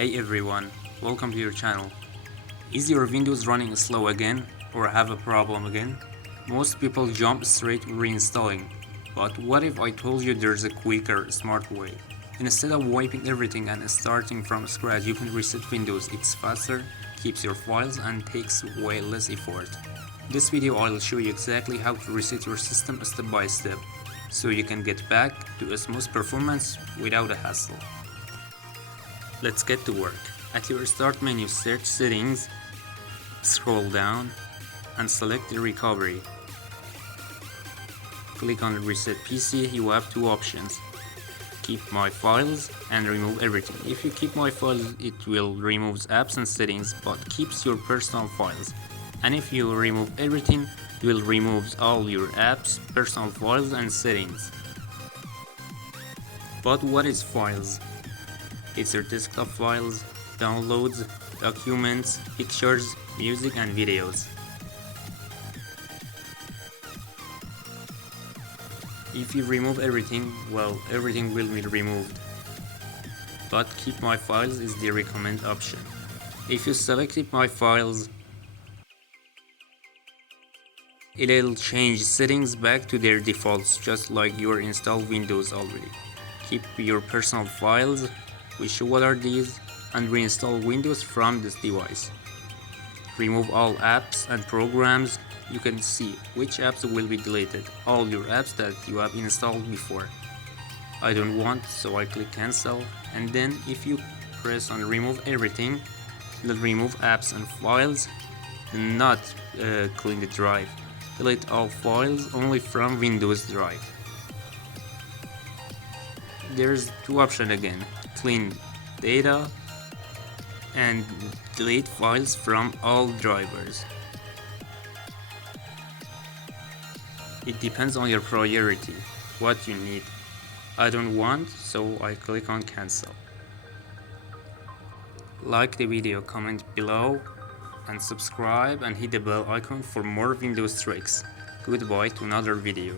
Hey everyone, welcome to your channel. Is your Windows running slow again or have a problem again? Most people jump straight to reinstalling, but what if I told you there's a quicker, smart way? Instead of wiping everything and starting from scratch, you can reset Windows. It's faster, keeps your files, and takes way less effort. In this video I'll show you exactly how to reset your system step by step, so you can get back to a smooth performance without a hassle. Let's get to work. At your start menu, search settings, scroll down and select the recovery. Click on reset PC. You have two options: keep my files and remove everything. If you keep my files, it will remove apps and settings but keeps your personal files. And if you remove everything, it will remove all your apps, personal files and settings. But what is files? It's your desktop files, downloads, documents, pictures, music and videos. If you remove everything, well, everything will be removed. But keep my files is the recommend option. If you select keep my files, it'll change settings back to their defaults, just like your installed Windows already. Keep your personal files, which what are these, and reinstall Windows from this device. Remove all apps and programs. You can see which apps will be deleted, all your apps that you have installed before. I don't want, so I click cancel, and then if you press on remove everything, it'll remove apps and files, not clean the drive. Delete all files only from Windows drive. There's two options again: clean data and delete files from all drivers. It depends on your priority, what you need. I don't want, so I click on cancel. Like the video, comment below and subscribe and hit the bell icon for more Windows tricks. Goodbye to another video.